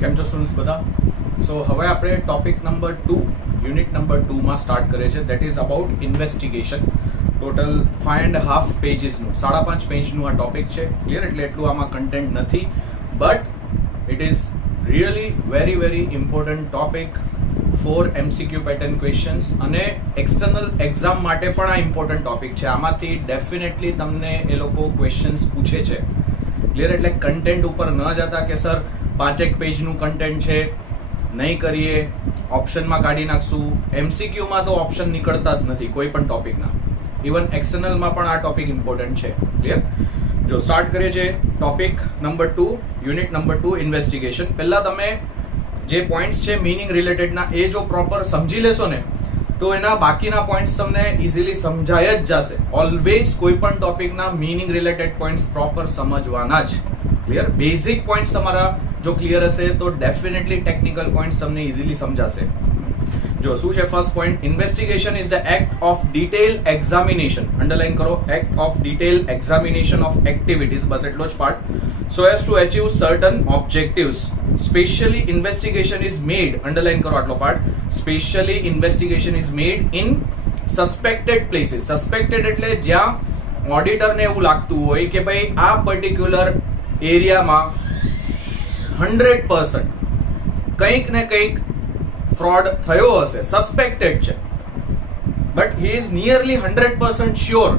કેમ છો સ્ટુડન્ટ્સ બધા? સો હવે આપણે ટોપિક નંબર 2 યુનિટ નંબર 2 માં સ્ટાર્ટ કરીએ છીએ. That is about investigation. Total 5.5 પેજીસનું 5.5 પેજનું આ ટોપિક છે. ક્લિયર? એટલે એટલું આમાં કન્ટેન્ટ નથી, but it is really very important topic for MCQ pattern questions અને એક્સટર્નલ એક્ઝામ માટે પણ આ ઇમ્પોર્ટન્ટ ટોપિક છે. આમાંથી ડેફિનેટલી તમને એ લોકો ક્વેશ્ચન્સ પૂછે છે. ક્લિયર? એટલે કન્ટેન્ટ ઉપર ન જતા કે સર 5 પેજનું કન્ટેન્ટ છે, નહીં કરીએ, ઓપ્શનમાં કાઢી નાખશું. MCQમાં તો ઓપ્શન નીકળતા જ નથી કોઈ પણ ટોપિકના. ઇવન એક્સટર્નલમાં પણ આ ટોપિક ઇમ્પોર્ટન્ટ છે. ક્લિયર? જો સ્ટાર્ટ કરીએ છીએ topic number 2 unit number 2 investigation. પહેલા તમે જે પોઈન્ટ્સ છે મીનિંગ રિલેટેડના એ જો પ્રોપર સમજી લેશો ને તો એના બાકીના પોઈન્ટ્સ તમને ઇઝીલી સમજાય જ જશે. ઓલવેઝ કોઈ પણ ટોપિકના મીનિંગ રિલેટેડ પોઈન્ટ્સ પ્રોપર સમજવાના જ. ક્લિયર? બેઝિક પોઈન્ટ્સ તમારા જો ક્લિયર હશે તો ડેફિનેટલી ટેકનિકલ પોઈન્ટ્સ તમને ઇઝીલી સમજાશે. જો શું છે first point? Investigation is the act of detail examination. Underline કરો, act of detail examination of activities. બસ એટલો જ part. so as to achieve certain objectives. Specially investigation is made, underline કરો આટલો part. Specially investigation is made in suspected places. Suspected એટલે જ્યાં ઓડિટરને એવું લાગતું હોય કે ભાઈ આ પર્ટિક્યુલર એરિયામાં 100% કંઈક ને કંઈક ફ્રોડ થયો હશે. સસ્પેક્ટેડ છે, but he is nearly 100% sure.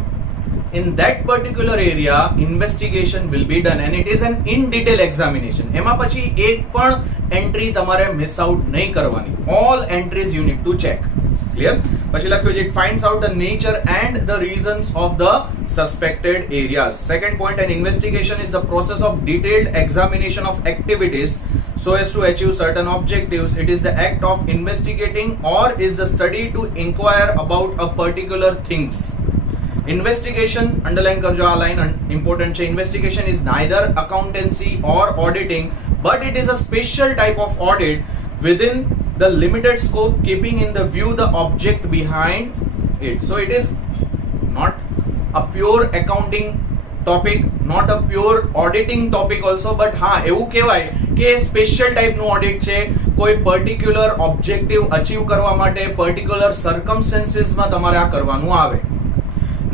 In that particular area, investigation will be done and it is an in detail examination. એમાં પછી એક પણ એન્ટ્રી તમારે મિસ આઉટ નહીં કરવાની. All entries you need to check. Clear? પછી લખ્યું છે it finds out the nature and the reasons of the suspected areas. Second point, an investigation is the process of detailed examination of activities so as to achieve certain objectives. It is the act of investigating or is the study to inquire about a particular things. Investigation, underline કરજો આ line important છે. Investigation is neither accountancy or auditing, but it is a special type of audit within the limited scope, keeping in the view the object behind it. So it is not a pure accounting topic, not a pure auditing topic also, but હા એવું કહેવાય કે special ટાઈપનું audit છે. કોઈ particular objective achieve કરવા માટે particular સર્કમસ્ટન્સીસમાં તમારે આ કરવાનું આવે.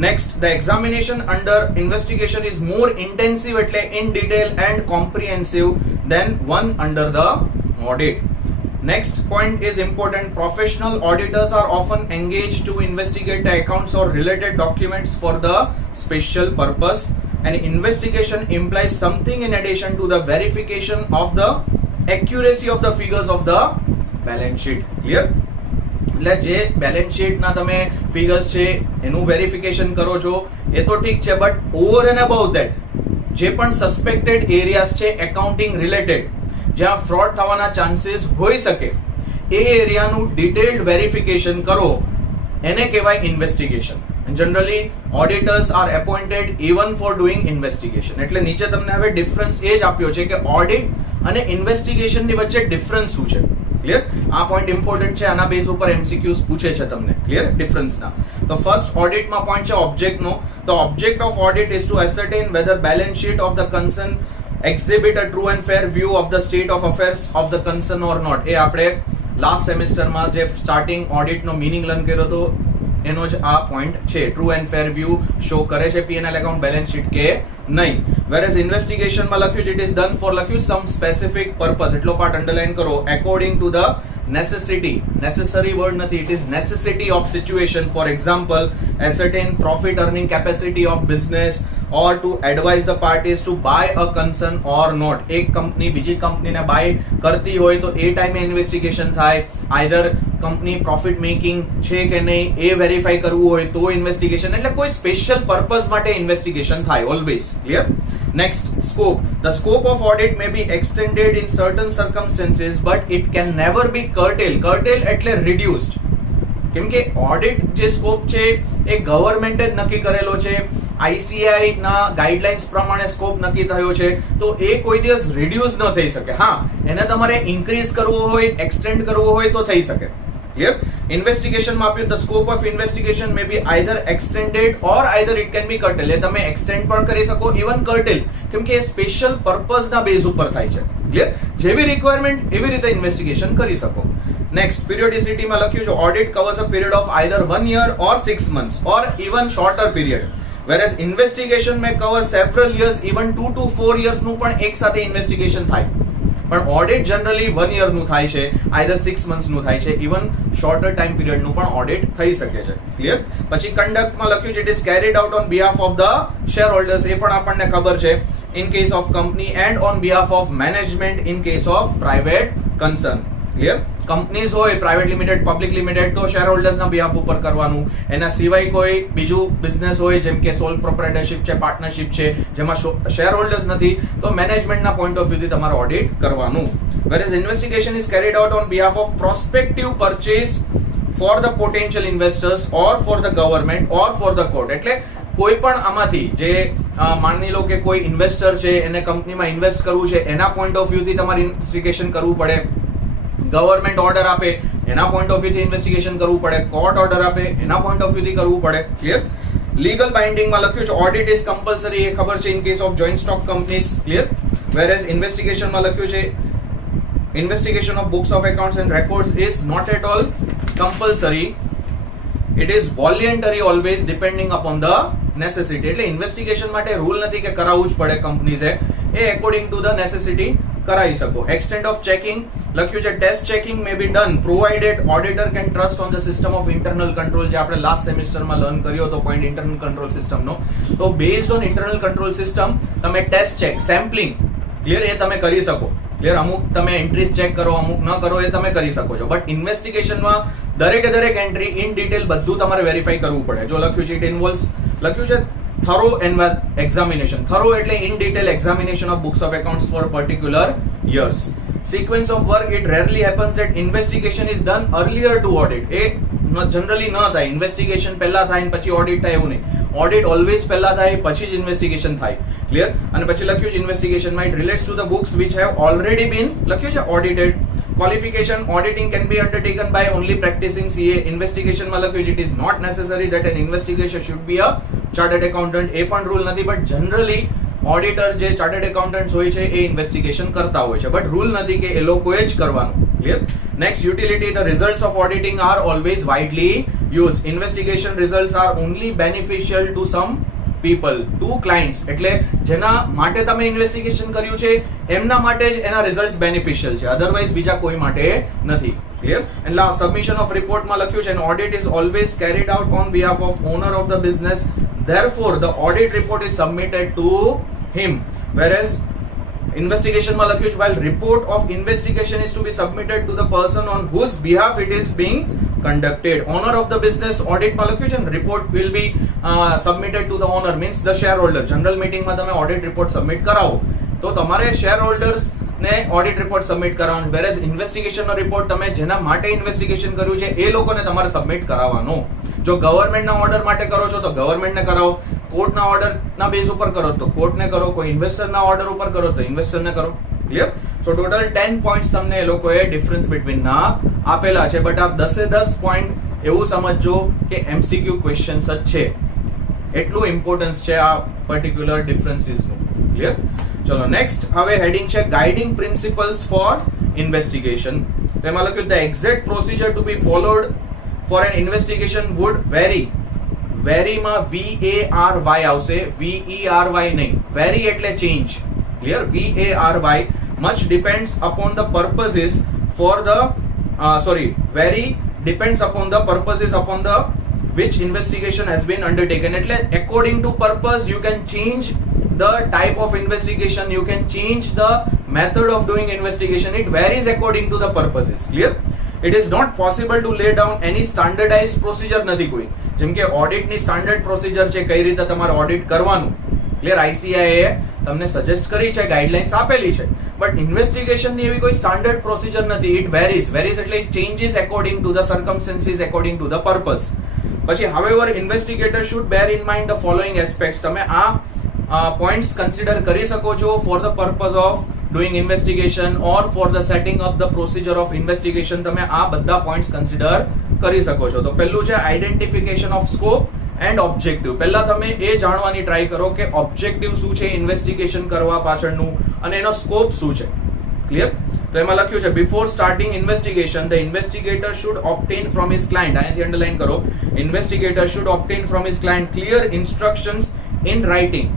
Next, the examination under investigation is more intensive, એટલે in detail and comprehensive than one under the audit. Next point is important. Professional auditors are often engaged to investigate the accounts or related documents for the special purpose. An investigation implies something in addition to the verification of the accuracy of the figures of the balance sheet. Clear? એટલે જે balance શીટના તમે figures છે એનું verification કરો છો એ તો ઠીક છે, but over and about that જે પણ સસ્પેક્ટેડ એરિયાઝ છે એકાઉન્ટિંગ રિલેટેડ જ્યાં ફ્રોડ થવાના ચાન્સીસ હોઈ શકે એ એરિયાનું ડિટેલ્ડ વેરિફિકેશન કરો એને કહેવાય investigation. Generally auditors are appointed even for doing investigation. એટલે નીચે તમને હવે ડિફરન્સ એ જ આપ્યો છે કે ઓડિટ અને ઇન્વેસ્ટિગેશનની વચ્ચે ડિફરન્સ શું છે. ક્લિયર? આ પોઈન્ટ ઇમ્પોર્ટન્ટ છે. આના બેઝ ઉપર MCQs પૂછે છે તમને. ક્લિયર? ડિફરન્સના. તો ફર્સ્ટ ઓડિટમાં પોઈન્ટ છે ઓબ્જેક્ટનો. તો object of audit is to ascertain whether balance sheet of the concern exhibit a true and fair view of the state of affairs of the concern or not. એ આપણે last સેમિસ્ટરમાં જે starting ઓડિટનો meaning learn કર્યો હતો એનો જ આ point છે. True and fair view show કરે છે P&L એકાઉન્ટ બેલેન્સ શીટ કે નહીં. વેરએઝ ઇન્વેસ્ટિગેશનમાં લખ્યું છે ઇટ ઇઝ ડન ફોર લખ્યું સમ સ્પેસિફિક પર્પસ. એટલો પાર્ટ અંડરલાઈન કરો. According to the necessity. Necessary word નથી, it is necessity of situation. For example, ascertain profit earning capacity of business or to advise the parties to buy a concern or not. એક company બીજી કંપનીને by કરતી હોય તો એ ટાઈમે investigation થાય. Either company profit making છે કે નહીં એ વેરીફાઈ કરવું હોય તો ઇન્વેસ્ટિગેશન. એટલે કોઈ સ્પેશિયલ પર્પઝ માટે ઇન્વેસ્ટિગેશન થાય always. Clear? Next, scope. The scope of audit may be extended in certain circumstances, but it can never be curtailed. Curtail એટલે reduced. કેમ કે ઓડિટ જે સ્કોપ છે એ ગવર્મેન્ટે જ નક્કી કરેલો છે. ICAI ના ગાઈડલાઇન્સ પ્રમાણે સ્કોપ નક્કી થયો છે, તો એ કોઈ દિવસ રિડ્યુસ ન થઈ શકે. હા, એને તમારે ઇન્ક્રીઝ કરવો હોય, એક્સટેન્ડ કરવો હોય તો થઈ શકે. ક્લિયર? ઇન્વેસ્ટિગેશનમાં આપ્યું the scope of investigation may be either extended or either it can be curtail. એ તમે એક્સટેન્ડ પણ કરી શકો, ઇવન કર્ટેલ, કેમ કે એ સ્પેશિયલ પર્પઝના બેઝ ઉપર થાય છે. ક્લિયર? જેવી રિક્વાયરમેન્ટ એવી રીતે ઇન્વેસ્ટિગેશન કરી શકો. નેક્સ્ટ, પીરિયોડિસિટીમાં લખ્યું છે audit covers a period of either 1 year or 6 months or even shorter period, whereas investigation may cover several years, even 2 to 4 years નું પણ એક સાથે ઇન્વેસ્ટિગેશન થાય. પણ ઓડિટ જનરલી 1 year નું થાય છે, આઈધર 6 months નું થાય છે, ઇવન શોર્ટર ટાઈમ પીરિયડ નું પણ ઓડિટ થઈ શકે છે. ક્લિયર? પછી કન્ડક્ટમાં લખ્યું છે it is carried out on behalf of the share holders. એ પણ આપણને ખબર છે, in case of company and on behalf of management in case of private concern. Clear? Companies હોય, પ્રાઇવેટ લિમિટેડ, પબ્લિક લિમિટેડ, તો શેર હોલ્ડર્સના behalf ઉપર કરવાનું. એના સિવાય કોઈ બીજું બિઝનેસ હોય, જેમ કે સોલ પ્રોપ્રાઇટરશિપ છે, પાર્ટનરશિપ છે, જેમાં શેર હોલ્ડર્સ નથી, તો મેનેજમેન્ટના પોઈન્ટ ઓફ વ્યૂથી તમારે ઓડિટ કરવાનું. whereas investigation is carried out on behalf of prospective purchase for the potential investors or for the government or for the court. એટલે કોઈ પણ આમાંથી જે માની લો કે કોઈ ઇન્વેસ્ટર છે, એને કંપનીમાં ઇન્વેસ્ટ કરવું છે, એના પોઈન્ટ ઓફ વ્યૂથી તમારે ઇન્વેસ્ટિગેશન કરવું પડે. ગવર્મેન્ટ ઓર્ડર આપે, એના પોઈન્ટ ઓફ વ્યૂથી ઇન્વેસ્ટિગેશન કરવું પડે. કોર્ટ ઓર્ડર આપે, એના પોઈન્ટ ઓફ વ્યૂથી કરવું પડે. ક્લિયર? લીગલ બાઇન્ડિંગમાં લખ્યું છે ઓડિટ ઇઝ કમ્પલસરી. એ ખબર છે in case of joint stock companies. Clear? whereas ઇન્વેસ્ટિગેશનમાં લખ્યું છે investigation of books of accounts and records is not at all compulsory. It is voluntary always depending upon the necessity. એટલે investigation માટે rule નથી કે કરાવવું જ પડે કંપનીઝે, એ એકોર્ડિંગ ટુ ધ નેસેસિટી કરાવી શકો. એક્સટેન્ટ ઓફ ચેકિંગ લખ્યું છે test checking may be done provided auditor can trust on the system of internal control. જે આપણે લાસ્ટ સેમિસ્ટરમાં લર્ન કર્યો હતો પોઈન્ટ ઇન્ટરનલ કંટ્રોલ સિસ્ટમનો. તો based on internal control system તમે ટેસ્ટ ચેક, સેમ્પલિંગ, ક્લિયર, એ તમે કરી શકો. ક્લિયર? અમુક તમે એન્ટ્રીઝ ચેક કરો, અમુક ન કરો, એ તમે કરી શકો છો. બટ ઇન્વેસ્ટિગેશનમાં દરેક એન્ટ્રી ઇન ડિટેલ બધું તમારે વેરીફાઈ કરવું પડે. જો લખ્યું છે ઇટ ઇન્વોલ્વ્સ, લખ્યું છે થરો એક્ઝામિનેશન. થરો એટલે in detail examination of books of accounts for particular years. Sequence of work, it rarely happens that investigation is done earlier to audit. A generally ન થાય. ઇન્વેસ્ટિગેશન પહેલા થાય પછી ઓડિટ થાય એવું નહીં. ઓડિટ ઓલવેઝ પહેલા થાય પછી જ ઇન્વેસ્ટિગેશન થાય. ક્લિયર? અને પછી લખ્યું છે ઇન્વેસ્ટિગેશનમાં it relates to the books which have already been, લખ્યું છે audited. Qualification, auditing can be undertaken by only practicing CA. ઇન્વેસ્ટિગેશનમાં લખ્યું છે it is not necessary that an investigator should be a chartered accountant. એ પણ rule નથી, but generally auditor જે chartered accountants હોય છે એ ઇન્વેસ્ટિગેશન કરતા હોય છે, બટ રૂલ નથી કે એ લોકોએ જ કરવાનું. Clear? Next, utility. The results of auditing are always widely use. Investigation results are only beneficial to some people, to clients. એટલે જેના માટે તમે ઇન્વેસ્ટિગેશન કર્યું છે એમના માટે જ એના રિઝલ્ટ્સ બેનિફિશિયલ છે, અધરવાઇઝ બીજા કોઈ માટે નથી. Clear? And last, submission of રિપોર્ટમાં લખ્યું છે audit is always carried out on behalf of honour of the business. Therefore, the audit report is submitted to him. Whereas investigation માં લખ્યું છે while report of investigation is to be submitted to the person on whose behalf it is being conducted. Owner of the business, audit માં લખ્યું છે report will be submitted to the owner, means the shareholder. General meeting માં તમે audit report submit કરાવો તો તમારે shareholders ને audit report submit કરવાનો. વેરેઝ ઇન્વેસ્ટિગેશનનો રિપોર્ટ તમે જેના માટે ઇન્વેસ્ટિગેશન કર્યું છે એ લોકોને તમારે સબમિટ કરાવવાનો. જો ગવર્મેન્ટના ઓર્ડર માટે કરો છો તો ગવર્મેન્ટને કરાવો, કોર્ટના ઓર્ડરના બેઝ ઉપર કરો તો કોર્ટને કરો, કોઈ ઇન્વેસ્ટરના ઓર્ડર ઉપર કરો તો ઇન્વેસ્ટરને કરો. ક્લિયર? સો ટોટલ 10 પોઈન્ટ્સ તમને એ લોકોએ ડિફરન્સ બિટવીનના આપેલા છે, બટ આ 10 પોઈન્ટ એવું સમજજો કે એમસીક્યુ ક્વેશ્ચન્સ જ છે, એટલું ઇમ્પોર્ટન્સ છે આ પર્ટિક્યુલર ડિફરન્સીસનું. ક્લિયર? ચલો નેક્સ્ટ, હવે હેડિંગ છે ગાઇડિંગ પ્રિન્સિપલ્સ ફોર ઇન્વેસ્ટિગેશન. તેમાં લખ્યું the exact procedure to be followed for an investigation would vary. વેરીમાં VARY આવશે, VERY નહીં. વેરી એટલે change. Clear? VARY. Much depends upon the purposes for the vary depends upon the purposes upon the which investigation has been undertaken. એટલે according to purpose you can change the type of investigation, you can change the method of doing investigation. It varies according to the purposes. Clear? It is not possible to lay down any standardized procedure નથી કોઈ. જેમ કે ઓડિટની standard procedure છે કઈ રીતે તમારે audit કરવાનું. Clear? ICAI એ તમને સજેસ્ટ કરી છે, ગાઈડલાઇન્સ આપેલી છે, બટ ઇન્વેસ્ટિગેશનની એવી કોઈ સ્ટાન્ડર્ડ પ્રોસિજર નથી. It varies. વેરીઝ એટલે it changes according to the circumstances, according to the purpose. પછી however investigator should bear in mind the following aspects. તમે આ પોઈન્ટ્સ કન્સિડર કરી શકો છો for the purpose of doing investigation or for the setting up the procedure of investigation. તમે આ બધા points consider કરી શકો છો. તો પહેલું છે identification of scope and objective. પહેલા તમે એ જાણવાની ટ્રાય કરો કે ઓબ્જેક્ટિવ શું છે ઇન્વેસ્ટિગેશન કરવા પાછળનું અને એનો સ્કોપ શું છે. ક્લિયર? તો એમાં લખ્યું છે before starting investigation the investigator should obtain from his client, અહીંયાથી અંડરલાઈન કરો, investigator should obtain from his client clear instructions in writing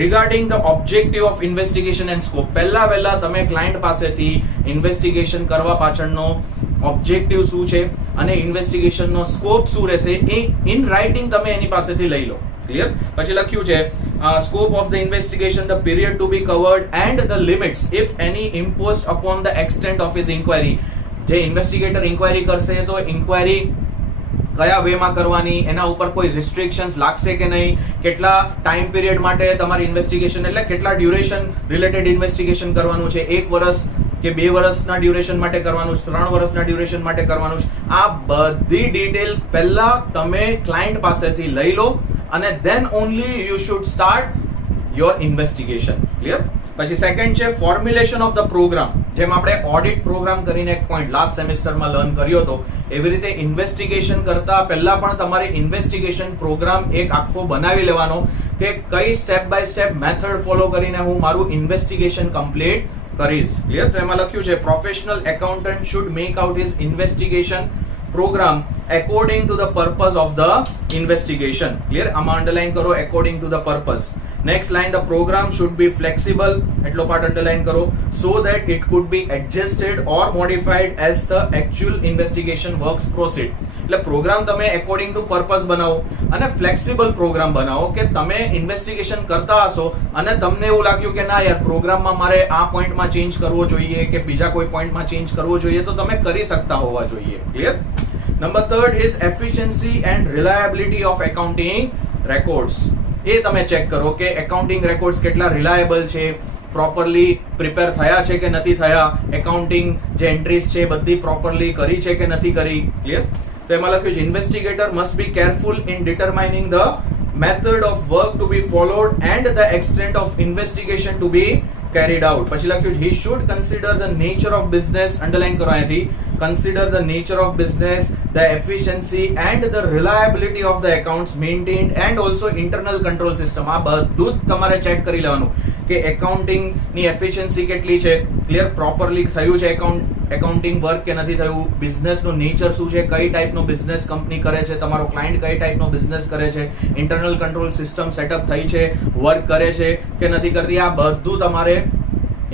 regarding the objective of investigation and scope. પહેલા તમે ક્લાયન્ટ પાસેથી ઇન્વેસ્ટિગેશન કરવા પાછળનો ઓબ્જેક્ટિવ શું છે અને ઇન્વેસ્ટિગેશનનો સ્કોપ શું રહેશે એ ઇન રાઇટિંગ તમે એની પાસેથી લઈ લો. ક્લિયર? પછી લખ્યું છે scope of the investigation, the period to be covered and the limits if any imposed upon the extent of his inquiry. જે ઇન્વેસ્ટિગેટર ઇન્ક્વાયરી કરશે તો ઇન્ક્વાયરી કયા વેમાં કરવાની, એના ઉપર કોઈ રિસ્ટ્રિક્શન્સ લાગશે કે નહીં, કેટલા ટાઈમ પીરિયડ માટે તમારી ઇન્વેસ્ટિગેશન એટલે કેટલા ડ્યુરેશન રિલેટેડ ઇન્વેસ્ટિગેશન કરવાનું છે, 1 વર્ષ કે 2 વર્ષના ડ્યુરેશન માટે કરવાનું છે, 3 વર્ષના ડ્યુરેશન માટે કરવાનું છે. આ બધી ડિટેલ પહેલા તમે ક્લાયન્ટ પાસેથી લઈ લો અને then only you should start your investigation. Clear? પછી સેકન્ડ છે ફોર્મ્યુલેશન ઓફ ધ પ્રોગ્રામ. જેમ આપણે ઓડિટ પ્રોગ્રામ કરીને એક પોઈન્ટ લાસ્ટ સેમેસ્ટરમાં લર્ન કર્યો હતો, એવી રીતે ઇન્વેસ્ટિગેશન કરતા પહેલા પણ તમારે ઇન્વેસ્ટિગેશન પ્રોગ્રામ એક આખો બનાવી લેવાનો કે કઈ step by step method follow કરીને હું મારું ઇન્વેસ્ટિગેશન કમ્પ્લીટ કરીશ. ક્લિયર? તો એમાં લખ્યું છે professional accountant should make out his investigation program according to the purpose of the investigation. Clear? આમાં અંડરલાઈન કરો according to the purpose. Next line, the program should be flexible, એટલો part underline કરો, so that it could be adjusted or modified as the actual investigation works proceed. એટલે programme તમે according to purpose બનાવો અને flexible programme બનાવો કે તમે investigation કરતા હશો અને તમને એવું લાગ્યું કે ના યાર પ્રોગ્રામમાં મારે આ પોઈન્ટમાં ચેન્જ કરવો જોઈએ કે બીજા કોઈ પોઈન્ટમાં ચેન્જ કરવો જોઈએ તો તમે કરી શકતા હોવા જોઈએ. Clear? Number 3 is efficiency and reliability of accounting records. એ તમે ચેક કરો કે એકાઉન્ટિંગ રેકોર્ડ્સ કેટલા રિલાયબલ છે, પ્રોપરલી પ્રિપેર થયા છે કે નથી થયા, એકાઉન્ટિંગ જે એન્ટ્રીઝ છે બધી પ્રોપરલી કરી છે કે નથી કરી. ક્લિયર? તો એમાં લખ્યું છે investigator must be careful in determining the method of work to be followed and the extent of investigation to be carried out. પછી લખ્યું he should consider the nature of business, underline કરો અહીંથી, consider the nature of business, the efficiency and the reliability of the accounts maintained and also internal control system. આ બધું જ તમારે check કરી લેવાનું કે એકાઉન્ટિંગ ની એફિશિયન્સી કેટલી છે, ક્લિયર પ્રોપરલી થયું છે એકાઉન્ટિંગ વર્ક કે નથી થયું, બિઝનેસ નું નેચર શું છે, કઈ ટાઈપનો બિઝનેસ કંપની કરે છે, તમારો ક્લાયન્ટ કઈ ટાઈપનો બિઝનેસ કરે છે, ઇન્ટરનલ કંટ્રોલ સિસ્ટમ સેટઅપ થઈ છે, વર્ક કરે છે કે નથી કરતી, આ બધું તમારે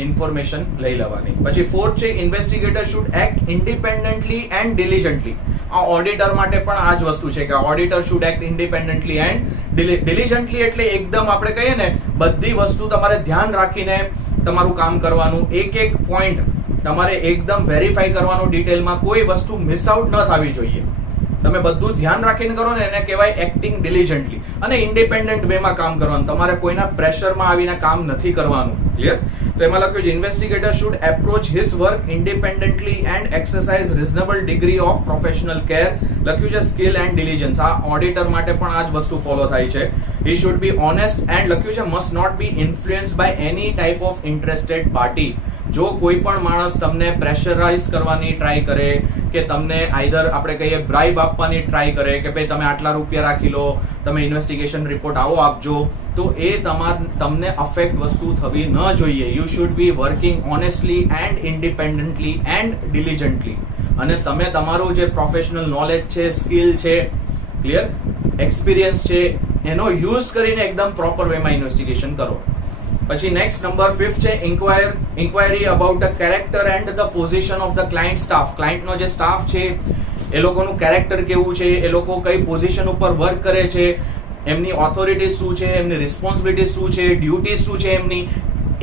ઇન્ફોર્મેશન લઈ લેવાની. પછી 4th છે investigator should act independently and diligently. આ ઓડિટર માટે પણ આ જ વસ્તુ છે કે auditor should act independently and diligently. એટલે એકદમ આપણે કહીએ ને બધી વસ્તુ તમારે ધ્યાન રાખીને તમારું કામ કરવાનું, એક પોઈન્ટ તમારે એકદમ વેરીફાઈ કરવાનું ડિટેલમાં, કોઈ વસ્તુ મિસ આઉટ ન થવી જોઈએ. તમે બધું ધ્યાન રાખીને કરો ને એને કહેવાય એક્ટિંગ ડિલિજન્ટલી અને ઇન્ડિપેન્ડન્ટ વેમાં કામ કરવાનું. તમારે કોઈના પ્રેશરમાં આવીને કામ નથી કરવાનું. ક્લિયર? તો એમાં લખ્યું છે investigator should approach his work independently and exercise reasonable degree of professional care. લખ્યું છે સ્કિલ એન્ડ ડિલિજન્સ. આ ઓડિટર માટે પણ આ જ વસ્તુ ફોલો થાય છે. He should be honest and લખ્યું છે must not be influenced by any type of interested party. જો કોઈ પણ માણસ તમને પ્રેશરાઇઝ કરવાની ટ્રાય કરે કે તમને આઈધર આપણે કહીએ બ્રાઇબ આપવાની ટ્રાય કરે કે ભાઈ તમે આટલા રૂપિયા રાખી લો, તમે ઇન્વેસ્ટિગેશન રિપોર્ટ આવો આપજો, તો એ તમને અફેક્ટ વસ્તુ થવી ન જોઈએ. You should be working honestly and independently and diligently. અને તમે તમારું જે પ્રોફેશનલ નોલેજ છે, સ્કિલ છે, ક્લિયર એક્સપિરિયન્સ છે, એનો યુઝ કરીને એકદમ પ્રોપર વેમાં ઇન્વેસ્ટિગેશન કરો. પછી નેક્સ્ટ નંબર 5 છે inquiry about the character and the position of the client staff. ક્લાયન્ટનો જે સ્ટાફ છે એ લોકોનું કેરેક્ટર કેવું છે, એ લોકો કઈ પોઝિશન ઉપર વર્ક કરે છે, એમની ઓથોરિટી શું છે, એમની રિસ્પોન્સિબિલિટી શું છે, ડ્યુટી શું છે એમની,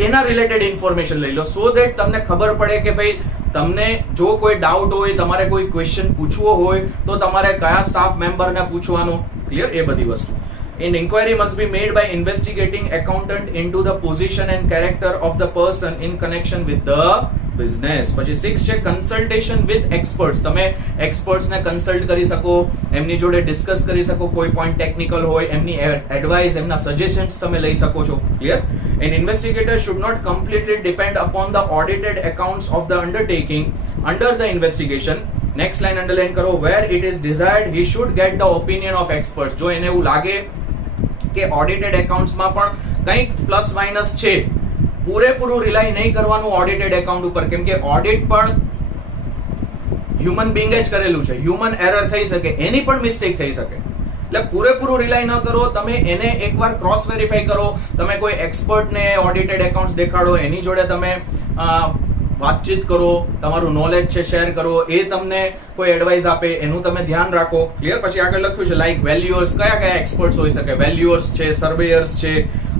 એના રિલેટેડ ઇન્ફોર્મેશન લઈ લો સો દેટ તમને ખબર પડે કે ભાઈ તમને જો કોઈ ડાઉટ હોય, તમારે કોઈ ક્વેશ્ચન પૂછવો હોય તો તમારે કયા સ્ટાફ મેમ્બરને પૂછવાનું. ક્લિયર? એ બધી વસ્તુ. An inquiry must be made by investigating accountant into the position and character of the person in connection with the business. પછી 6 છે કન્સલ્ટેશન વિથ એક્સપર્ટ્સ. તમે એક્સપર્ટ્સ ને કન્સલ્ટ કરી શકો, એમની જોડે ડિસ્કસ કરી શકો, કોઈ પોઈન્ટ ટેકનિકલ હોય એમની એડવાઇસ, એમના સજેશન્સ તમે લઈ શકો છો. Clear? An investigator should not completely depend upon the audited accounts of the undertaking under the investigation. Next line underline કરો, where it is desired he should get the opinion of experts. જો એને એવું લાગે કે audited એકાઉન્ટ્સમાં પણ કંઈક plus minus છે, પૂરેપૂરું રિલાય નહીં કરવાનું ઓડિટેડ એકાઉન્ટ ઉપર, કેમ કે ઓડિટ પણ હ્યુમન બિંગે જ કરેલું છે, હ્યુમન એરર થઈ શકે, એની પણ મિસ્ટેક થઈ શકે, એટલે પૂરેપૂરું રિલાય ન કરો. તમે એને એકવાર ક્રોસ વેરીફાઈ કરો, તમે કોઈ એક્સપર્ટને ઓડિટેડ એકાઉન્ટ્સ દેખાડો, એની જોડે તમે વાતચીત કરો, તમારું નોલેજ છે શેર કરો, એ તમને કોઈ એડવાઇસ આપે એનું તમે ધ્યાન રાખો. ક્લિયર? પછી આગળ લખ્યું છે લાઈક વેલ્યુઅર્સ, કયા કયા એક્સપર્ટ્સ હોઈ શકે? વેલ્યુઅર્સ છે, સર્વેયર્સ છે,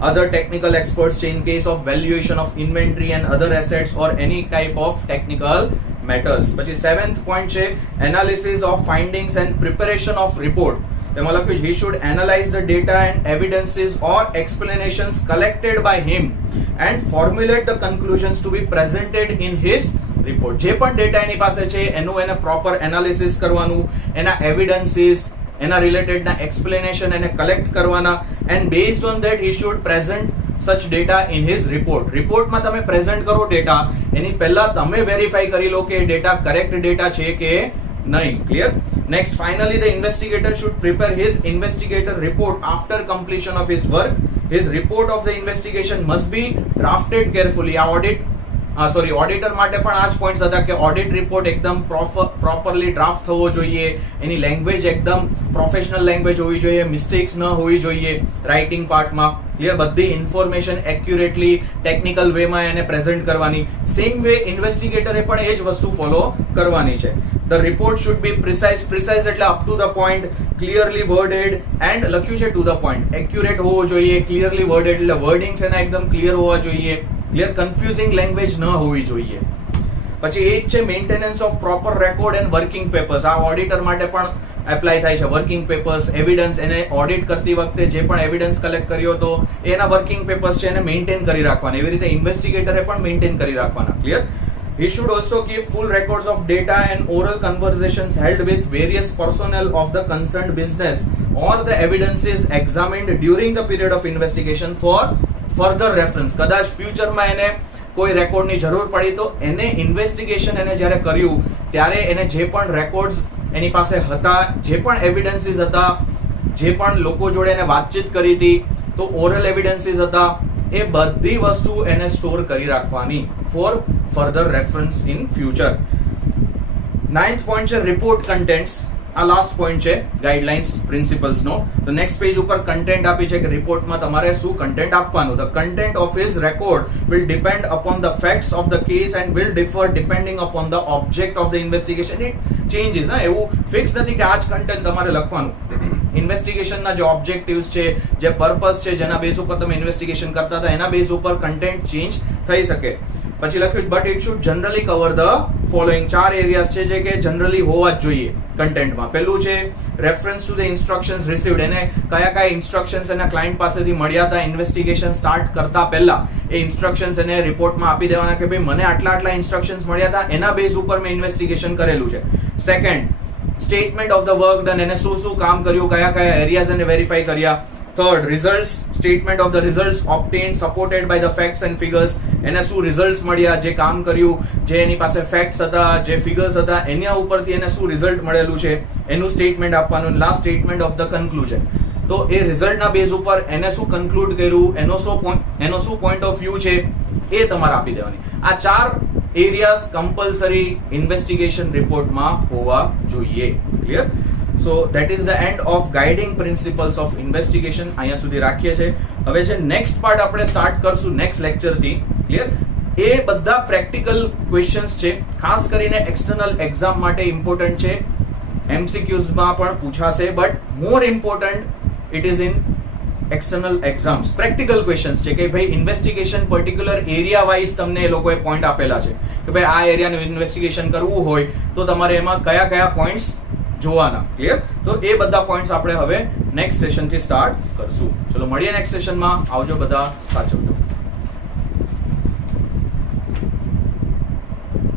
other technical experts in case of valuation of inventory and other assets or any type of technical matters. પછી 7th point છે analysis of findings and preparation of report. તેમાં લખ્યું છે he should analyze the data and evidences or explanations collected by him and formulate the conclusions to be presented in his report. જે પણ data એની પાસે છે એનું એને પ્રોપર એનાલિસિસ કરવાનું, એના એવિડન્સીસ, એના રિલેટેડના એક્સપ્લેનેશન એને કલેક્ટ કરવાના, and based on that he should present such data in his report. રિપોર્ટમાં તમે પ્રેઝન્ટ કરો ડેટા, એની પહેલા તમે વેરીફાઈ કરી લો કે ડેટા કરેક્ટ ડેટા છે કે નહીં. Clear? Next, finally the investigator should prepare his investigator report after completion of his work. His report of the investigation must be drafted carefully. આ ઓડિટર માટે પણ આ જ પોઈન્ટ્સ હતા કે ઓડિટ રિપોર્ટ એકદમ પ્રોપરલી ડ્રાફ્ટ થવો જોઈએ, એની લેંગ્વેજ એકદમ પ્રોફેશનલ લેંગ્વેજ હોવી જોઈએ, મિસ્ટેક્સ ન હોવી જોઈએ રાઇટિંગ પાર્ટમાં. ક્લિયર? બધી ઇન્ફોર્મેશન એક્યુરેટલી ટેકનિકલ વેમાં એને પ્રેઝન્ટ કરવાની. સેમ વે ઇન્વેસ્ટિગેટરે પણ એ જ વસ્તુ ફોલો કરવાની છે. The report should be precise એટલે up to the point, clearly worded, and લખ્યું છે ટુ ધ પોઈન્ટ, એક્યુરેટ હોવો જોઈએ, ક્લિયરલી વર્ડેડ એટલે વર્ડિંગ્સ એના એકદમ ક્લિયર હોવા જોઈએ, ક્લિયર કન્ફ્યુઝિંગ લેંગ્વેજ ન હોવી જોઈએ. પછી એ જ છે maintenance of proper record and working papers. આ ઓડિટર માટે પણ એપ્લાય થાય છે. વર્કિંગ પેપર્સ, એવિડન્સ, એને ઓડિટ કરતી વખતે જે પણ એવિડન્સ કલેક્ટ કર્યો હતો એના વર્કિંગ પેપર્સ છે એને મેન્ટેન કરી રાખવાના. એવી રીતે ઇન્વેસ્ટિગેટરે પણ મેન્ટેન કરી રાખવાના. Clear? He should also keep full records of data and oral conversations held with various personnel of the concerned business or the evidences examined during the period of investigation for further reference. કદાચ ફ્યુચરમાં એને કોઈ રેકોર્ડની જરૂર પડી તો એને investigation એને જ્યારે કર્યું ત્યારે એને જે પણ રેકોર્ડ્સ એની પાસે હતા, જે પણ એવિડન્સીસ હતા, જે પણ લોકો જોડે એને વાતચીત કરી હતી, તો ઓરલ એવિડન્સીસ હતા, એ બધી વસ્તુ એને સ્ટોર કરી રાખવાની four further reference in future. 9th point છે રિપોર્ટ કન્ટેન્ટ્સ. આ લાસ્ટ પોઈન્ટ છે ગાઈડલાઇન્સ પ્રિન્સિપલ્સનો. તો નેક્સ્ટ પેજ ઉપર કન્ટેન્ટ આપી છે કે રિપોર્ટમાં તમારે શું કન્ટેન્ટ આપવાનું. The content of his record will depend upon the facts of the case and will differ depending upon the object of the investigation. It changes. એવું ફિક્સ નથી કે આ જ કન્ટેન્ટ તમારે લખવાનું. ઇન્વેસ્ટિગેશનના જે ઓબ્જેક્ટિવ્સ છે, જે પર્પસ છે, જેના બેઝ ઉપર તમે ઇન્વેસ્ટિગેશન કરતા હતા એના બેઝ ઉપર કન્ટેન્ટ ચેન્જ થઈ શકે. પછી લખ્યું but it should generally cover the following. 4 areas છે જે કે જનરલી હોવા જ જોઈએ કન્ટેન્ટમાં. પહેલું છે reference to the instructions received. એને કયા ઇન્સ્ટ્રક્શન્સ એના ક્લાયન્ટ પાસેથી મળ્યા હતા ઇન્વેસ્ટિગેશન સ્ટાર્ટ કરતા પહેલા, એ ઇન્સ્ટ્રક્શન્સ એને રિપોર્ટમાં આપી દેવાના કે ભાઈ મને આટલા ઇન્સ્ટ્રક્શન્સ મળ્યા હતા, એના બેઝ ઉપર મેં ઇન્વેસ્ટિગેશન કરેલું છે. Second, statement of the work done. એને શું કામ કર્યું, કયા એરિયાઝ એને વેરીફાઈ કર્યા. Third, results, statement of the results obtained supported by the facts and figures. એને શું રિઝલ્ટ્સ મળ્યા, જે કામ કર્યું, જે એની પાસે ફેક્ટ્સ હતા, જે ફિગર્સ હતા, એના ઉપરથી એને શું રિઝલ્ટ મળેલું છે એનું સ્ટેટમેન્ટ આપવાનું. Last, statement of the conclusion. તો એ રિઝલ્ટના બેઝ ઉપર એને શું કન્ક્લુડ કર્યું, એનો શું પોઈન્ટ ઓફ વ્યૂ છે એ તમારે આપી દેવાની. આ 4 એરિયાઝ કમ્પલસરી ઇન્વેસ્ટિગેશન રિપોર્ટમાં હોવા જોઈએ. Clear? So that is the end of guiding principles of investigation. અહીંયા સુધી રાખીએ છીએ. હવે જે નેક્સ્ટ પાર્ટ આપણે સ્ટાર્ટ કરશું નેક્સ્ટ લેક્ચરથી. ક્લિયર? એ બધા પ્રેક્ટિકલ ક્વેશ્ચન્સ છે, ખાસ કરીને એક્સટર્નલ એક્ઝામ માટે ઇમ્પોર્ટન્ટ છે. MCQsમાં પણ પૂછાશે, but more important it is in external exams. Practical questions છે કે ભાઈ ઇન્વેસ્ટિગેશન પર્ટિક્યુલર એરિયા વાઇઝ તમને એ લોકોએ પોઈન્ટ આપેલા છે કે ભાઈ આ એરિયાનું ઇન્વેસ્ટિગેશન કરવું હોય તો તમારે એમાં કયા પોઈન્ટ્સ જોવાના. ક્લિયર? તો એ બધા પોઈન્ટ્સ આપણે હવે નેક્સ્ટ સેશનથી સ્ટાર્ટ કરશું. ચલો મળીએ નેક્સ્ટ સેશનમાં. આવજો બધા, સાચવજો.